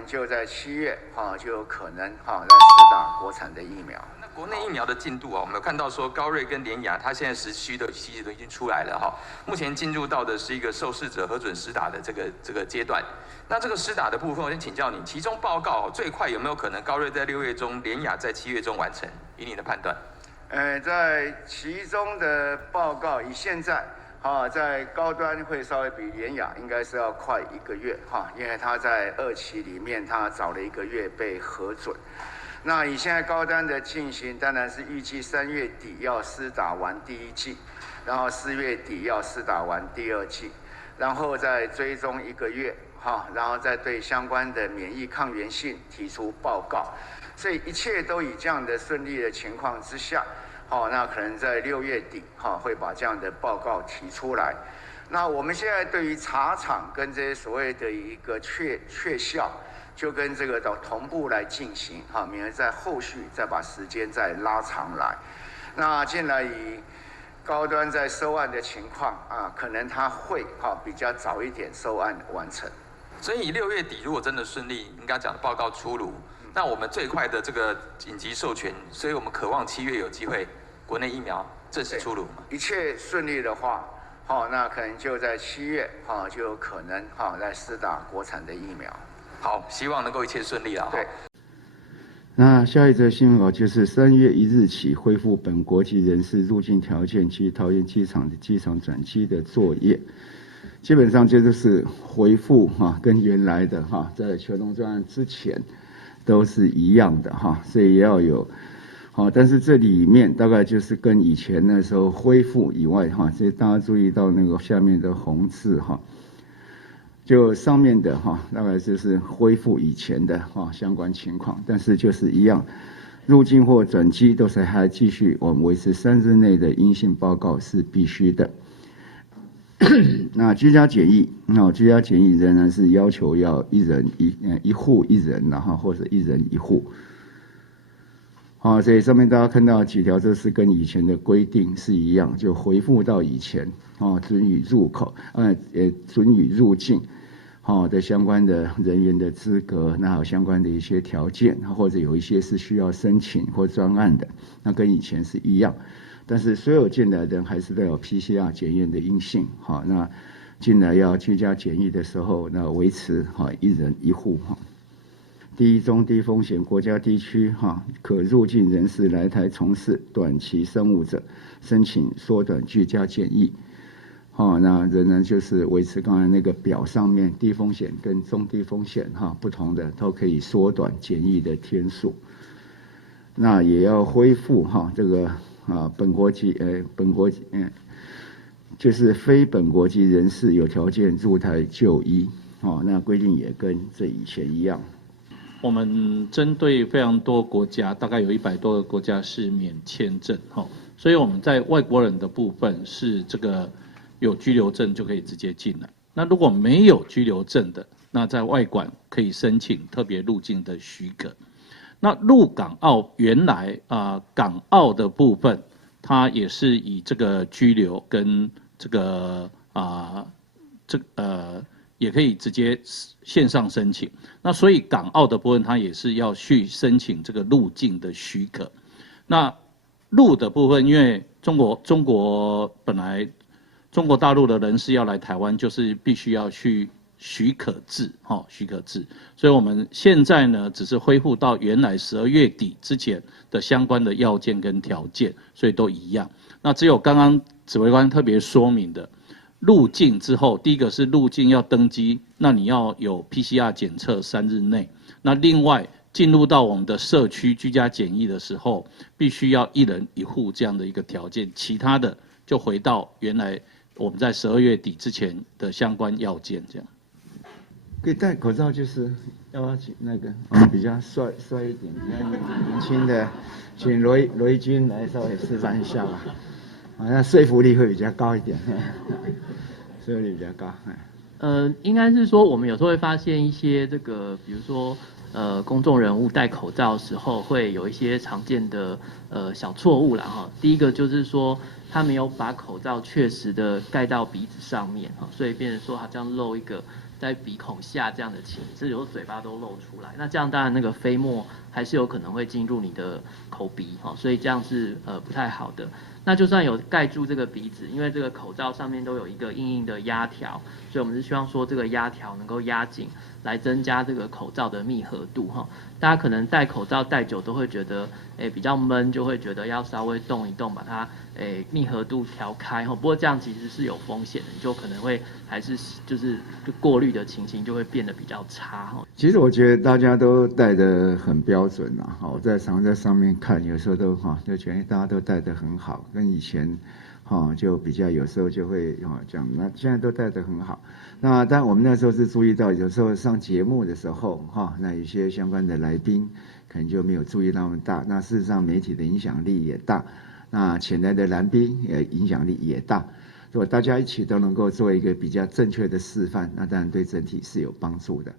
能就在7月就有可能来施打国产的疫苗。那国内疫苗的进度我们有看到说高瑞跟联雅，它现在实施的细节都已经出来了目前进入到的是一个受试者核准施打的这个阶段。那这个施打的部分，我先请教你，其中报告最快有没有可能高瑞在6月中，联雅在7月中完成？以你的判断？在其中的报告，以现在在高端会稍微比联雅应该是要快1个月因为它在2期里面它早了1个月被核准。那以现在高端的进行，当然是预计3月底要施打完第1剂，然后4月底要施打完第2剂，然后再追踪1个月然后再对相关的免疫抗原性提出报告。所以一切都以这样的顺利的情况之下，那可能在6月底会把这样的报告提出来。那我们现在对于茶厂跟这些所谓的一个确效，就跟这个同步来进行免得在后续再把时间再拉长来。那进来以高端在收案的情况可能它会比较早一点收案完成。所以6月底如果真的顺利，你刚刚讲的报告出炉，那我们最快的这个紧急授权，所以我们渴望7月有机会国内疫苗正式出炉嘛？一切顺利的话，那可能就在7月就有可能来施打国产的疫苗。好，希望能够一切顺利了。对。那下一则新闻就是3月1日起恢复本国籍人士入境条件及桃园机场的机场转机的作业。基本上这就是恢复跟原来的在秋冬专案之前都是一样的所以也要有但是这里面大概就是跟以前那时候恢复以外所以大家注意到那个下面的红字就上面的大概就是恢复以前的相关情况，但是就是一样，入境或转机都是还继续我们维持3日内的阴性报告是必须的。那居家检疫，居家检疫仍然是要求要一户一人，然后或者1人1户。所以上面大家看到几条，这是跟以前的规定是一样，就回复到以前准予入口，准予入境的相关的人员的资格，那还有相关的一些条件，或者有一些是需要申请或专案的，那跟以前是一样。但是所有进来的人还是都有 PCR 检验的阴性，那进来要居家检疫的时候，那维持1人1户低中低风险国家地区可入境人士来台从事短期生务者，申请缩短居家检疫。那仍然就是维持刚才那个表上面低风险跟中低风险不同的都可以缩短检疫的天数。那也要恢复这个本国籍就是非本国籍人士有条件入台就医那规定也跟这以前一样。我们针对非常多国家，大概有100多个国家是免签证所以我们在外国人的部分是这个有居留证就可以直接进来。那如果没有居留证的，那在外馆可以申请特别入境的许可。那入港澳原来港澳的部分，它也是以这个居留跟这个也可以直接线上申请。那所以港澳的部分，它也是要去申请这个入境的许可。那陆的部分，因为中国本来中国大陆的人士要来台湾，就是必须要去许可制，许可制。所以我们现在呢，只是恢复到原来12月底之前的相关的要件跟条件，所以都一样。那只有刚刚指挥官特别说明的，入境之后，第一个是入境要登机，那你要有 PCR 检测3日内。那另外进入到我们的社区居家检疫的时候，必须要1人1户这样的一个条件，其他的就回到原来我们在12月底之前的相关要件这样。可以戴口罩，就是要不要请那个比较帅一点、比较年轻的，请罗一军来稍微示范一下吧。好像说服力会比较高一点，说服力比较高。应该是说我们有时候会发现一些这个，比如说公众人物戴口罩的时候会有一些常见的小错误啦哈。第一个就是说他没有把口罩确实的盖到鼻子上面哈，所以变成说好像露一个在鼻孔下这样的情，是有时候嘴巴都露出来。那这样当然那个飞沫还是有可能会进入你的口鼻哈，所以这样是不太好的。那就算有盖住这个鼻子，因为这个口罩上面都有一个硬硬的压条，所以我们是希望说这个压条能够压紧，来增加这个口罩的密合度哈。大家可能戴口罩戴久都会觉得比较闷，就会觉得要稍微动一动，把它密合度调开哈。不过这样其实是有风险的，你就可能会还是就是过滤的情形就会变得比较差哈。其实我觉得大家都戴得很标准啦，我常在上面看，有时候都就觉得大家都戴得很好，跟以前就比较有时候就会这样，那现在都戴得很好。那但我们那时候是注意到，有时候上节目的时候那有些相关的来宾可能就没有注意那么大。那事实上媒体的影响力也大，那潜来的来宾也影响力也大。如果大家一起都能够做一个比较正确的示范，那当然对整体是有帮助的。